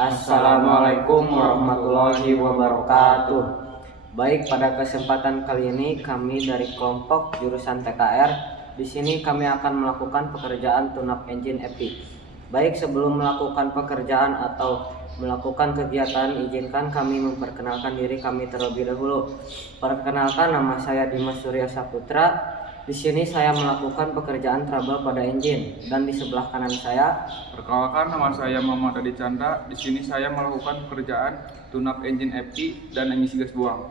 Assalamualaikum warahmatullahi wabarakatuh. Baik, pada kesempatan kali ini kami dari kelompok jurusan TKR. Di sini kami akan melakukan pekerjaan tune-up engine EPI. Baik, sebelum melakukan pekerjaan atau melakukan kegiatan, izinkan kami memperkenalkan diri kami terlebih dahulu. Perkenalkan, nama saya Dimas Surya Saputra. Di sini saya melakukan pekerjaan trouble pada engine, dan di sebelah kanan saya. Perkenalkan, nama saya Muhammad Adi Chandra. Di sini saya melakukan pekerjaan tune-up engine FI dan emisi gas buang.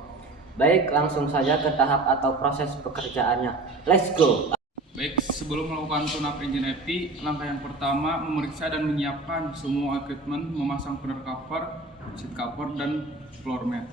Baik, langsung saja ke tahap atau proses pekerjaannya. Let's go. Baik, sebelum melakukan tune-up engine FI, langkah yang pertama memeriksa dan menyiapkan semua equipment, memasang fender cover, seat cover, dan floor mat.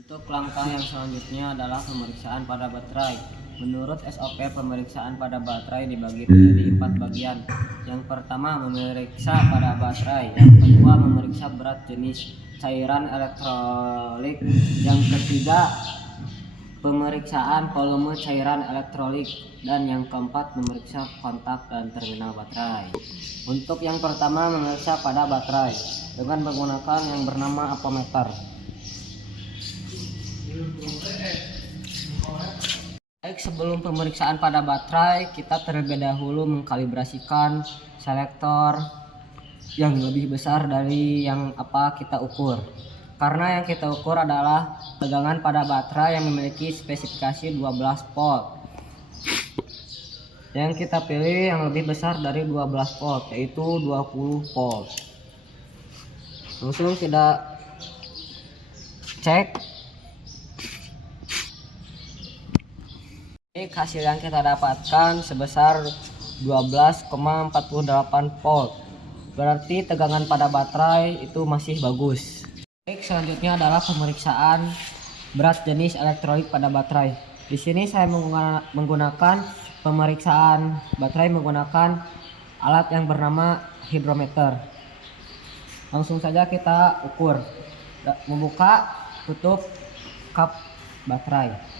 Untuk langkah yang selanjutnya adalah pemeriksaan pada baterai. Menurut SOP, pemeriksaan pada baterai dibagi menjadi 4 bagian. Yang pertama, memeriksa pada baterai. Yang kedua, memeriksa berat jenis cairan elektrolit. Yang ketiga, pemeriksaan volume cairan elektrolit. Dan yang keempat, memeriksa kontak dan terminal baterai. Untuk yang pertama, memeriksa pada baterai dengan menggunakan yang bernama ampermeter. Baik, sebelum pemeriksaan pada baterai, kita terlebih dahulu mengkalibrasikan selektor yang lebih besar dari yang kita ukur. Karena yang kita ukur adalah tegangan pada baterai yang memiliki spesifikasi 12 volt. Yang kita pilih yang lebih besar dari 12 volt, yaitu 20 volt. Langsung kita cek. Hasil yang kita dapatkan sebesar 12,48 volt. Berarti tegangan pada baterai itu masih bagus. Baik, selanjutnya adalah pemeriksaan berat jenis elektrolit pada baterai. Di sini saya menggunakan pemeriksaan baterai menggunakan alat yang bernama hidrometer. Langsung saja kita ukur. Membuka, tutup kap baterai.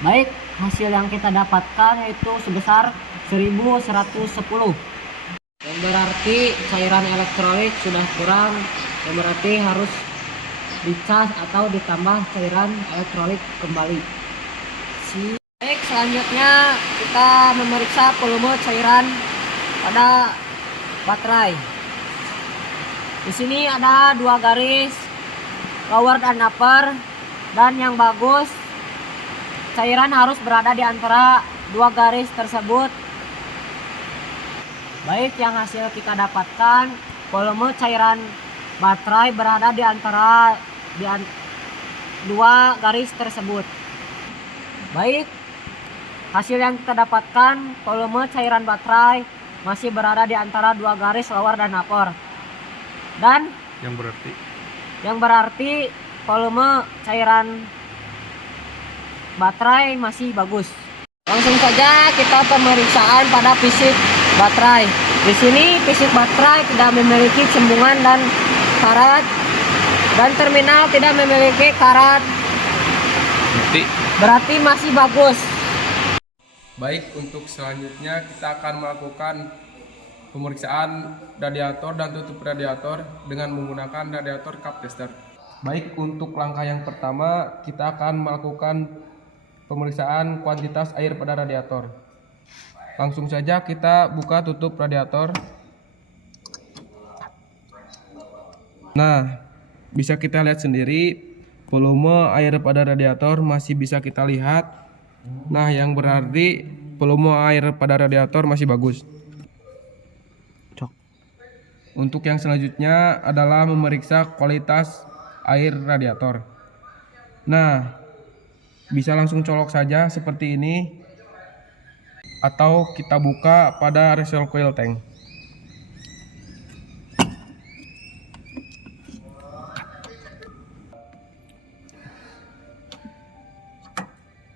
Baik, hasil yang kita dapatkan yaitu sebesar 1110. Yang berarti cairan elektrolit sudah kurang, yang berarti harus dicas atau ditambah cairan elektrolit kembali. Baik, selanjutnya kita memeriksa volume cairan pada baterai. Di sini ada 2 garis lower dan upper, dan yang bagus cairan harus berada di antara 2 garis tersebut. Baik, yang hasil kita dapatkan volume cairan baterai berada di antara 2 garis tersebut. Baik, hasil yang kita dapatkan volume cairan baterai masih berada di antara 2 garis lower dan upper. Dan yang berarti volume cairan baterai masih bagus. Langsung saja kita pemeriksaan pada fisik baterai. Di sini fisik baterai tidak memiliki cembungan dan karat, dan terminal tidak memiliki karat. Berarti masih bagus. Baik, untuk selanjutnya kita akan melakukan pemeriksaan radiator dan tutup radiator dengan menggunakan radiator cup tester. Baik, untuk langkah yang pertama kita akan melakukan pemeriksaan kuantitas air pada radiator. Langsung saja kita buka tutup radiator. Nah, bisa kita lihat sendiri volume air pada radiator masih bisa kita lihat. Nah, yang berarti volume air pada radiator masih bagus. Untuk yang selanjutnya adalah memeriksa kualitas air radiator. Nah, bisa langsung colok saja seperti ini, atau kita buka pada reservoir tank.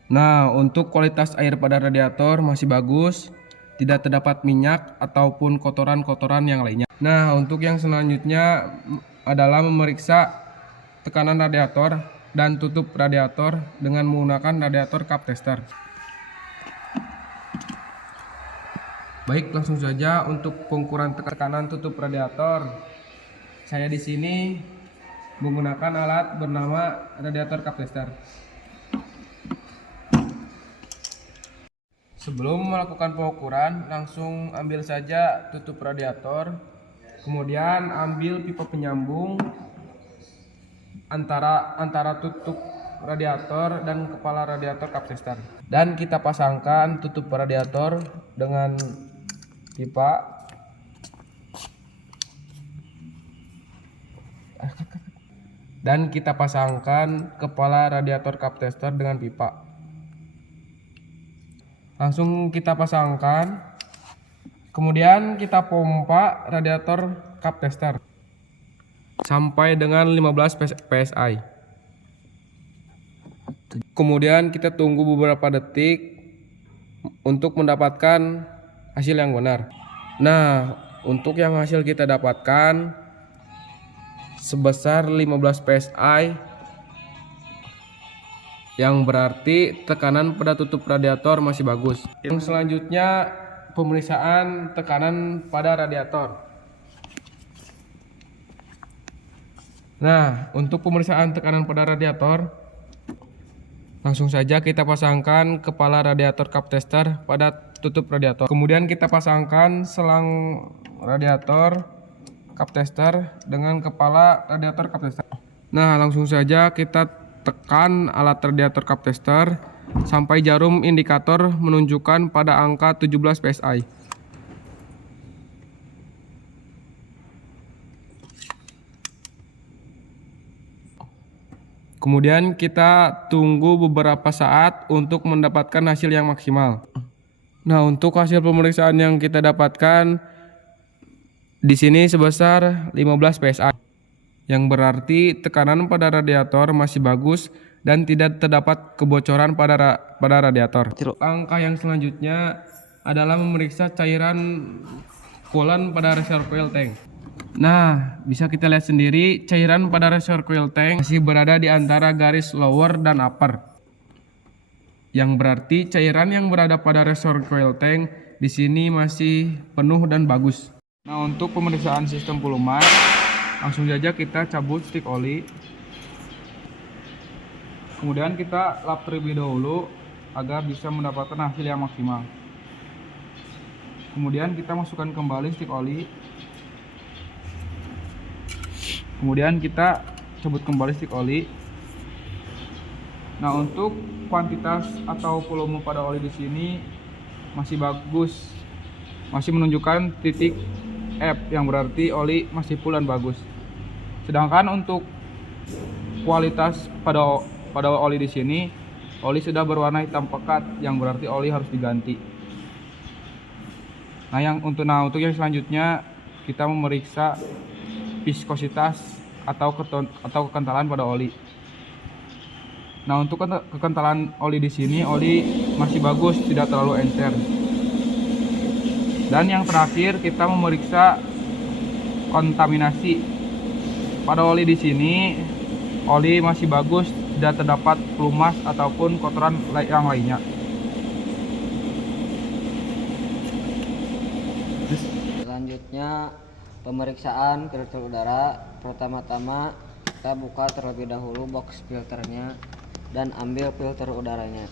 Nah, untuk kualitas air pada radiator masih bagus, tidak terdapat minyak ataupun kotoran-kotoran yang lainnya. Nah, untuk yang selanjutnya adalah memeriksa tekanan radiator dan tutup radiator dengan menggunakan radiator cup tester. Baik, langsung saja untuk pengukuran tekanan tutup radiator. Saya di sini menggunakan alat bernama radiator cup tester. Sebelum melakukan pengukuran, langsung ambil saja tutup radiator, kemudian ambil pipa penyambung antara tutup radiator dan kepala radiator cup tester. Dan kita pasangkan tutup radiator dengan pipa. Dan kita pasangkan kepala radiator cup tester dengan pipa. Langsung kita pasangkan, kemudian kita pompa radiator cup tester sampai dengan 15 psi. Kemudian kita tunggu beberapa detik untuk mendapatkan hasil yang benar. Nah, untuk yang hasil kita dapatkan sebesar 15 psi, yang berarti tekanan pada tutup radiator masih bagus. Yang selanjutnya pemeriksaan tekanan pada radiator. Nah, untuk pemeriksaan tekanan pada radiator, langsung saja kita pasangkan kepala radiator cup tester pada tutup radiator. Kemudian kita pasangkan selang radiator cup tester dengan kepala radiator cup tester. Nah, langsung saja kita tekan alat radiator cup tester sampai jarum indikator menunjukkan pada angka 17 psi. Kemudian kita tunggu beberapa saat untuk mendapatkan hasil yang maksimal. Nah, untuk hasil pemeriksaan yang kita dapatkan di sini sebesar 15 psi. Yang berarti tekanan pada radiator masih bagus dan tidak terdapat kebocoran pada radiator. Langkah yang selanjutnya adalah memeriksa cairan coolant pada reservoir tank. Nah, bisa kita lihat sendiri cairan pada reservoir tank masih berada di antara garis lower dan upper. Yang berarti cairan yang berada pada reservoir tank di sini masih penuh dan bagus. Nah, untuk pemeriksaan sistem puluman, langsung saja kita cabut stik oli. Kemudian kita lap terlebih dahulu agar bisa mendapatkan hasil yang maksimal. Kemudian kita masukkan kembali stik oli. Kemudian kita cabut kembali stik oli. Nah, untuk kuantitas atau volume pada oli di sini masih bagus. Masih menunjukkan titik F, yang berarti oli masih full dan bagus. Sedangkan untuk kualitas pada oli di sini, oli sudah berwarna hitam pekat, yang berarti oli harus diganti. Untuk yang selanjutnya kita memeriksa viskositas atau kekentalan pada oli. Nah, untuk kekentalan oli di sini, oli masih bagus, tidak terlalu encer. Dan yang terakhir kita memeriksa kontaminasi. Pada oli di sini, oli masih bagus, tidak terdapat pelumas ataupun kotoran yang lainnya. Selanjutnya pemeriksaan filter udara. Pertama-tama kita buka terlebih dahulu box filternya dan ambil filter udaranya.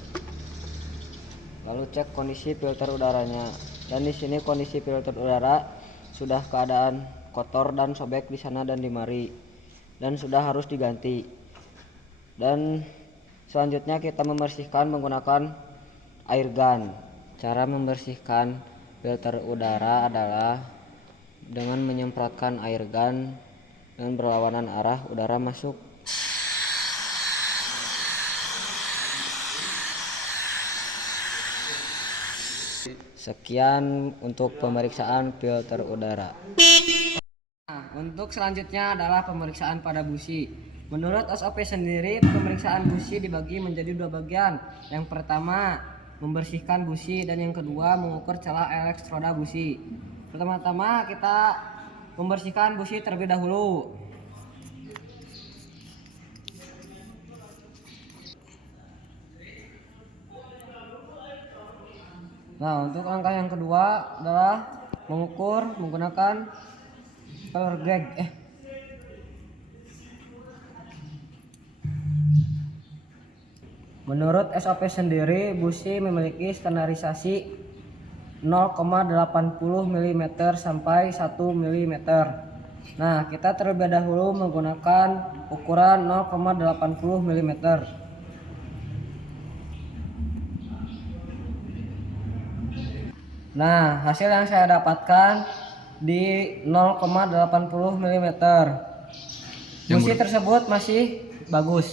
Lalu cek kondisi filter udaranya. Dan di sini kondisi filter udara sudah keadaan kotor dan sobek di sana dan di mari. dan sudah harus diganti. Dan selanjutnya kita membersihkan menggunakan air gun. Cara membersihkan filter udara adalah dengan menyemprotkan air gun dan berlawanan arah udara masuk. Sekian untuk pemeriksaan filter udara. Nah, untuk selanjutnya adalah pemeriksaan pada busi. Menurut SOP sendiri, pemeriksaan busi dibagi menjadi dua bagian. Yang pertama, membersihkan busi, dan yang kedua, mengukur celah elektroda busi. Pertama-tama kita membersihkan busi terlebih dahulu. Nah, untuk langkah yang kedua adalah mengukur menggunakan color gauge. Menurut SOP sendiri, busi memiliki standarisasi 0,80 mm sampai 1 mm. Nah, kita terlebih dahulu menggunakan ukuran 0,80 mm. Nah, hasil yang saya dapatkan di 0,80 mm. Busi tersebut masih bagus.